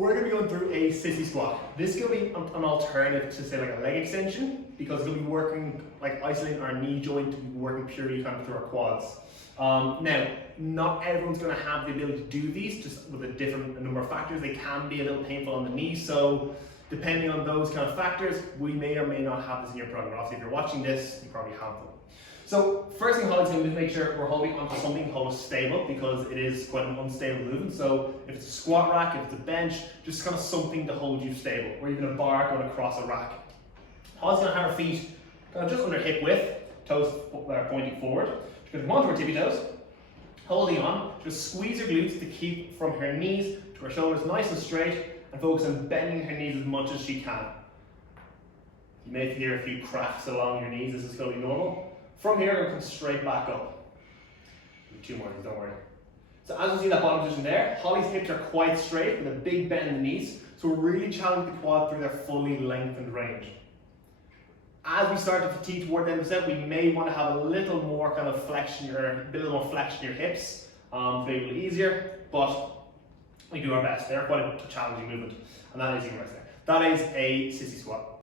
we're going to be going through a sissy squat. This is going to be an alternative to say like a leg extension, because we'll be working like isolating our knee joint, to be working purely kind of through our quads. Now, not everyone's going to have the ability to do these, just with a different number of factors. They can be a little painful on the knee, so depending on those kind of factors, we may or may not have this in your program. Obviously, if you're watching this, you probably have them. So first thing Holly's going to do is make sure we're holding onto something called stable, because it is quite an unstable movement. So if it's a squat rack, if it's a bench, just kind of something to hold you stable, or even a bar going across a rack. Holly's going to have her feet kind of just under hip width, toes pointing forward. She's going to come onto her tippy toes, holding on. Just squeeze her glutes to keep from her knees to her shoulders nice and straight, and focus on bending her knees as much as she can. You may hear a few cracks along your knees. This is going to be normal. From here, we'll come straight back up. Two more, don't worry. So as you see that bottom position there, Holly's hips are quite straight with a big bend in the knees. So we're really challenging the quad through their fully lengthened range. As we start to fatigue toward the end of the set, we may want to have a little more kind of flexion, or a little more flexion in your hips. To be a little easier, but we do our best. They're quite a challenging movement, and that is your rest there. That is a sissy squat.